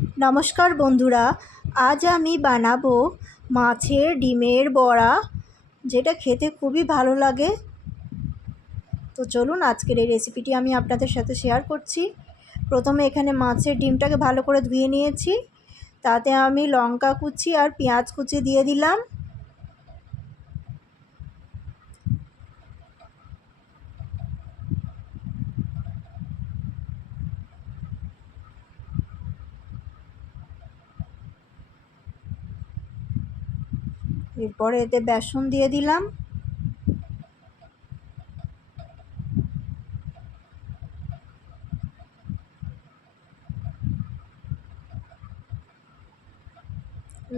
নমস্কার বন্ধুরা, আজ আমি বানাবো মাছের ডিমের বড়া, যেটা খেতে খুবই ভালো লাগে। তো চলুন আজকের এই রেসিপিটি আমি আপনাদের সাথে শেয়ার করছি। প্রথমে এখানে মাছের ডিমটাকে ভালো করে ধুয়ে নিয়েছি। তাতে আমি লঙ্কা কুচি আর পেঁয়াজ কুচি দিয়ে দিলাম। এরপরে এতে বেসন দিয়ে দিলাম।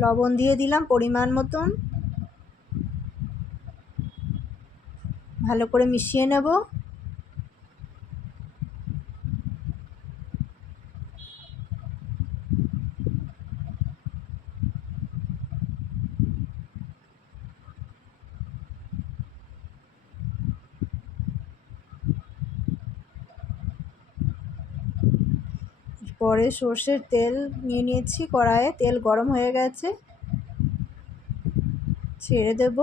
লবণ দিয়ে দিলাম পরিমাণ মতন। ভালো করে মিশিয়ে নেব। পরে সর্ষের তেল নিয়ে নিয়েছি, কড়াইয়ে তেল গরম হয়ে গেছে। ছেড়ে দেব।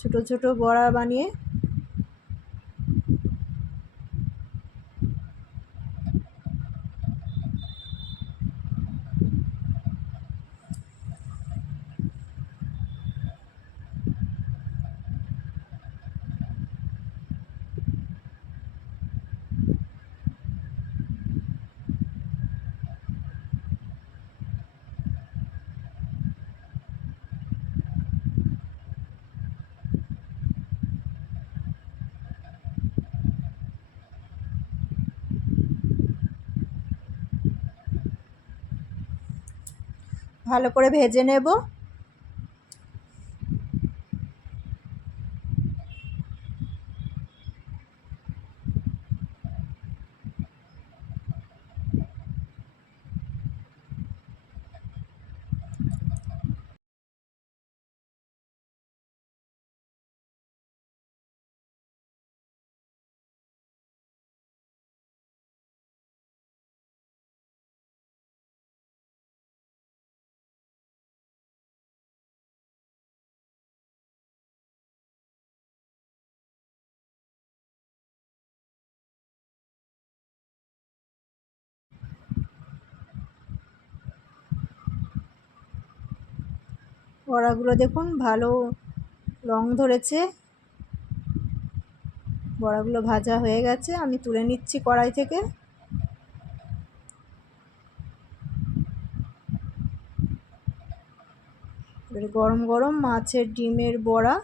ছোট ছোট বড়া বানিয়ে ভালো করে ভেজে নেব। বড়াগুলো দেখুন, ভালো রং ধরেছে। বড়াগুলো ভাজা হয়ে গেছে, আমি তুলে নিচ্ছি কড়াই থেকে। গরম গরম মাছের ডিমের বড়া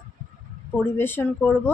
পরিবেশন করব।